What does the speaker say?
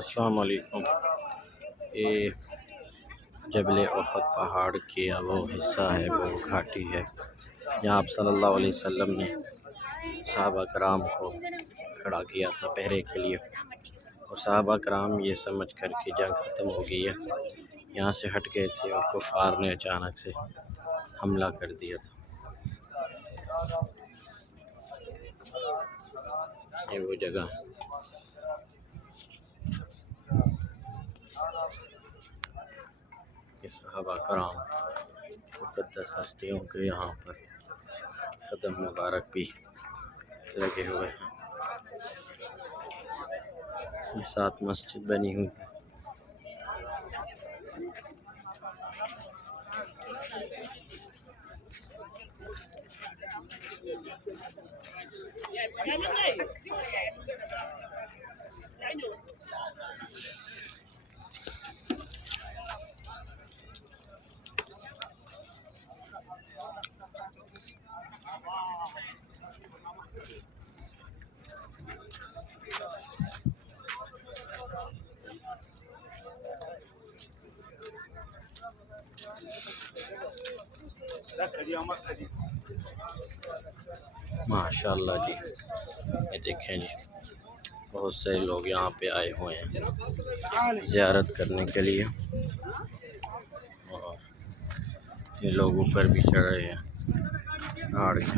अस्सलाम वालेकुम। ये जबल उहद पहाड़ की वो हिस्सा है, वो घाटी है जहाँ आप सल्लल्लाहु अलैहि वसल्लम ने सहाबा कराम को खड़ा किया था पहरे के लिए। और सहाबा कराम ये समझ कर कि जंग ख़त्म हो गई है, यहाँ से हट गए थे और कुफ़ार ने अचानक से हमला कर दिया था। ये वो जगह है। ये सहाबा कराम मुक़द्दस हस्तियों के यहाँ पर कदम मुबारक भी लगे हुए हैं। ये साथ मस्जिद बनी हुई है। माशाअल्लाह जी, ये देखें जी, बहुत से लोग यहाँ पे आए हुए हैं ज़ियारत करने के लिए। और ये लोग ऊपर भी चढ़ रहे हैं पहाड़ के।